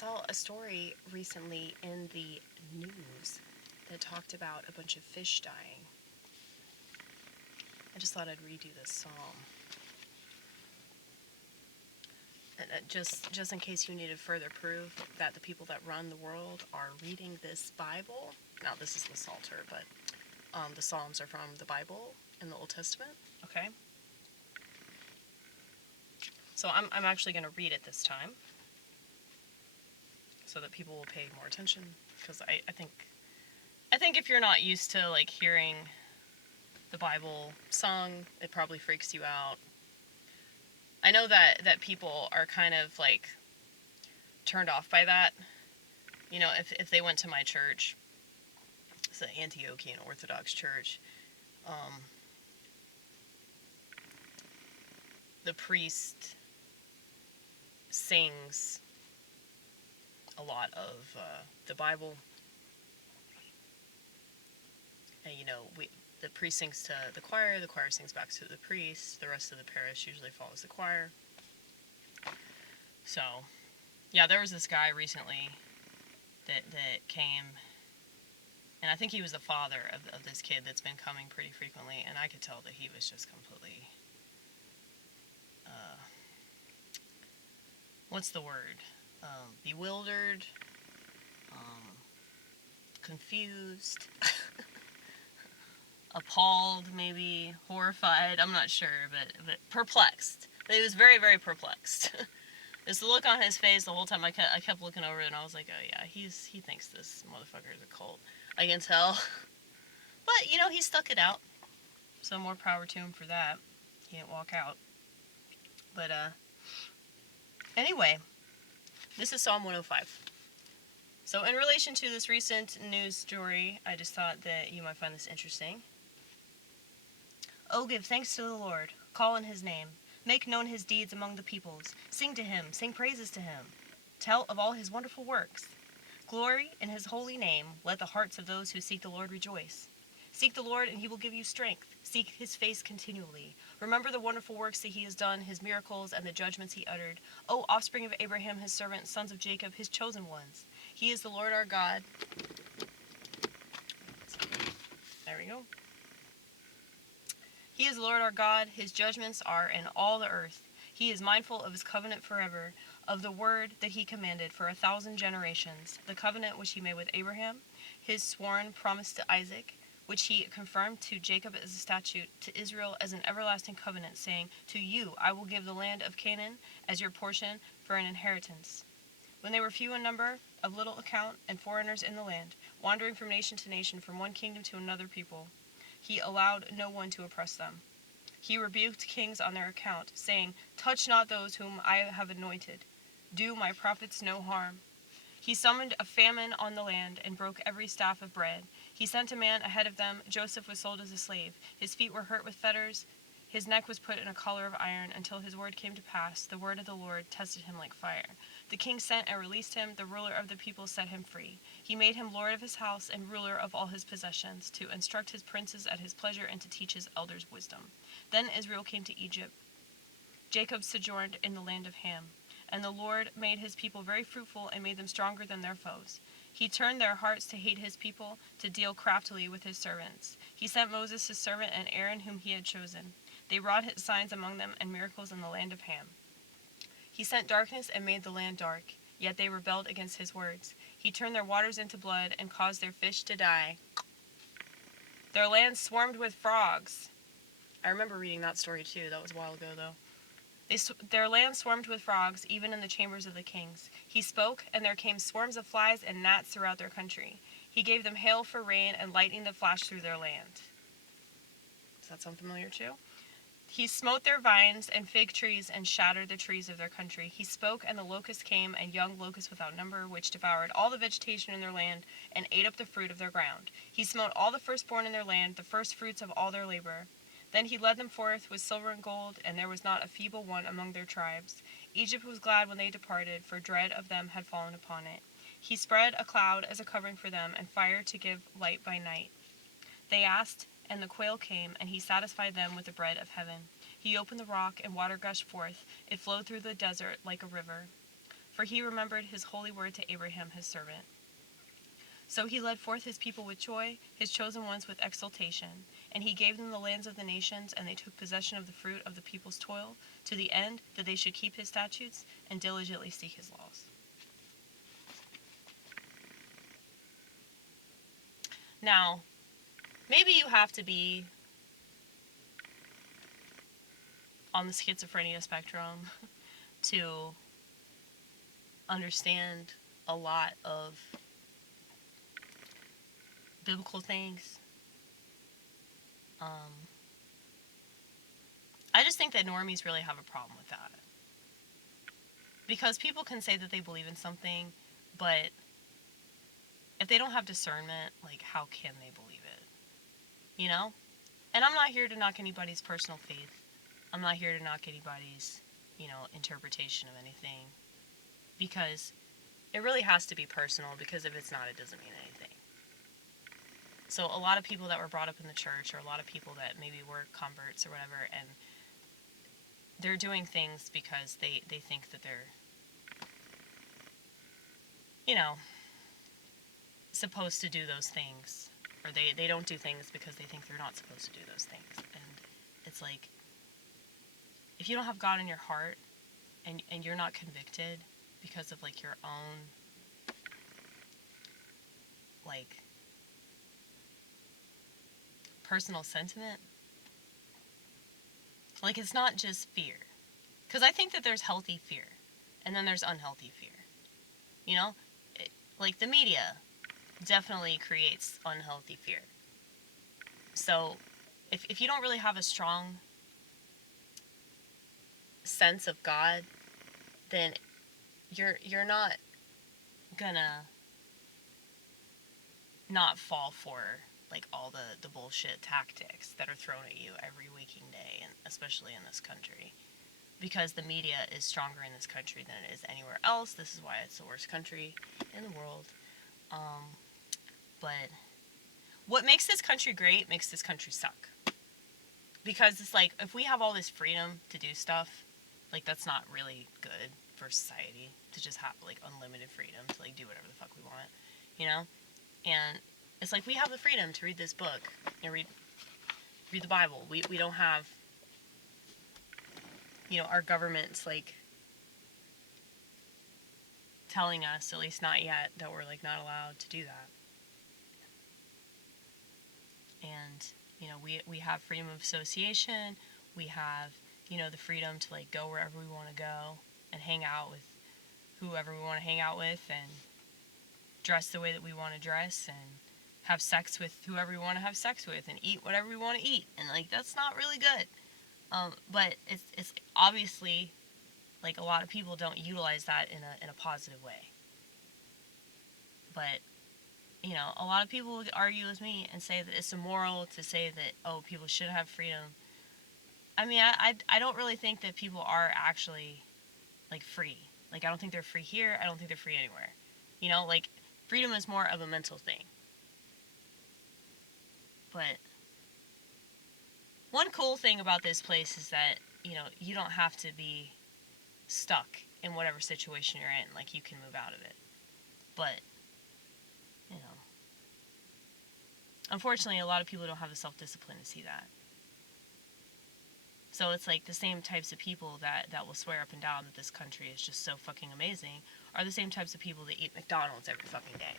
saw a story recently in the news that talked about a bunch of fish dying. I just thought I'd read you this psalm. And just in case you needed further proof that the people that run the world are reading this Bible. Now, this is the Psalter, but the Psalms are from the Bible in the Old Testament. Okay? So I'm actually going to read it this time so that people will pay more attention, because I think if you're not used to like hearing the Bible sung, it probably freaks you out. I know that people are kind of like turned off by that. You know, if they went to my church, it's the Antiochian Orthodox Church, the priest sings a lot of the Bible, and the priest sings to the choir sings back to the priest, the rest of the parish usually follows the choir. So, yeah, there was this guy recently that came, and I think he was the father of this kid that's been coming pretty frequently, and I could tell that he was just completely, what's the word? Bewildered, confused, appalled, maybe horrified. I'm not sure, but perplexed. He was very, very perplexed. Just the look on his face the whole time. I kept looking over it, and I was like, oh yeah, he thinks this motherfucker is a cult. I can tell. But he stuck it out. So more power to him for that. He didn't walk out. But anyway, this is Psalm 105. So in relation to this recent news story, I just thought that you might find this interesting. Oh, give thanks to the Lord. Call on his name. Make known his deeds among the peoples. Sing to him. Sing praises to him. Tell of all his wonderful works. Glory in his holy name. Let the hearts of those who seek the Lord rejoice. Seek the Lord, and he will give you strength. Seek his face continually. Remember the wonderful works that he has done, his miracles, and the judgments he uttered. O offspring of Abraham, his servant, sons of Jacob, his chosen ones. He is the Lord our God. There we go. He is the Lord our God. His judgments are in all the earth. He is mindful of his covenant forever, of the word that he commanded for 1,000 generations, the covenant which he made with Abraham, his sworn promise to Isaac, which he confirmed to Jacob as a statute, to Israel as an everlasting covenant, saying, to you I will give the land of Canaan as your portion for an inheritance. When they were few in number, of little account, and foreigners in the land, wandering from nation to nation, from one kingdom to another people, he allowed no one to oppress them. He rebuked kings on their account, saying, touch not those whom I have anointed. Do my prophets no harm. He summoned a famine on the land and broke every staff of bread. He sent a man ahead of them. Joseph was sold as a slave. His feet were hurt with fetters. His neck was put in a collar of iron until his word came to pass. The word of the Lord tested him like fire. The king sent and released him. The ruler of the people set him free. He made him lord of his house and ruler of all his possessions, to instruct his princes at his pleasure and to teach his elders wisdom. Then Israel came to Egypt. Jacob sojourned in the land of Ham. And the Lord made his people very fruitful and made them stronger than their foes. He turned their hearts to hate his people, to deal craftily with his servants. He sent Moses his servant and Aaron whom he had chosen. They wrought his signs among them and miracles in the land of Ham. He sent darkness and made the land dark, yet they rebelled against his words. He turned their waters into blood and caused their fish to die. Their land swarmed with frogs. I remember reading that story too. That was a while ago though. Their land swarmed with frogs, even in the chambers of the kings. He spoke, and there came swarms of flies and gnats throughout their country. He gave them hail for rain and lightning that flashed through their land. Does that sound familiar too? He smote their vines and fig trees and shattered the trees of their country. He spoke, and the locusts came, and young locusts without number, which devoured all the vegetation in their land and ate up the fruit of their ground. He smote all the firstborn in their land, the first fruits of all their labor. Then he led them forth with silver and gold, and there was not a feeble one among their tribes. Egypt was glad when they departed, for dread of them had fallen upon it. He spread a cloud as a covering for them, and fire to give light by night. They asked, and the quail came, and he satisfied them with the bread of heaven. He opened the rock, and water gushed forth. It flowed through the desert like a river. for he remembered his holy word to Abraham his servant. So he led forth his people with joy, his chosen ones with exultation, and he gave them the lands of the nations, and they took possession of the fruit of the people's toil, to the end that they should keep his statutes and diligently seek his laws. Now, maybe you have to be on the schizophrenia spectrum to understand a lot of biblical things. I just think that normies really have a problem with that. Because people can say that they believe in something, but if they don't have discernment, like, how can they believe it? You know? And I'm not here to knock anybody's personal faith. I'm not here to knock anybody's, interpretation of anything. Because it really has to be personal, because if it's not, it doesn't mean anything. So a lot of people that were brought up in the church, or a lot of people that maybe were converts or whatever, and they're doing things because they think that they're, supposed to do those things. Or they don't do things because they think they're not supposed to do those things. And it's like, if you don't have God in your heart, and you're not convicted because of, like, your own, like, personal sentiment, like, it's not just fear. Because I think that there's healthy fear, and then there's unhealthy fear. Like, the media definitely creates unhealthy fear. So, if you don't really have a strong sense of God, then you're not gonna not fall for, like, all the bullshit tactics that are thrown at you every waking day, and especially in this country. Because the media is stronger in this country than it is anywhere else. This is why it's the worst country in the world. But what makes this country great makes this country suck. Because it's like, if we have all this freedom to do stuff, like, that's not really good for society, to just have, like, unlimited freedom to, like, do whatever the fuck we want, And it's like, we have the freedom to read this book and read the Bible. We don't have, our government's, like, telling us, at least not yet, that we're, like, not allowed to do that. And, we have freedom of association. We have, the freedom to, like, go wherever we want to go and hang out with whoever we want to hang out with, and dress the way that we want to dress, and have sex with whoever we want to have sex with, and eat whatever we want to eat. And, like, that's not really good. But it's obviously, like, a lot of people don't utilize that in a positive way. But, a lot of people would argue with me and say that it's immoral to say that, oh, people should have freedom. I mean, I don't really think that people are actually, like, free. Like, I don't think they're free here. I don't think they're free anywhere. Like, freedom is more of a mental thing. But one cool thing about this place is that, you don't have to be stuck in whatever situation you're in. Like, you can move out of it. But, unfortunately, a lot of people don't have the self-discipline to see that. So it's like the same types of people that will swear up and down that this country is just so fucking amazing are the same types of people that eat McDonald's every fucking day.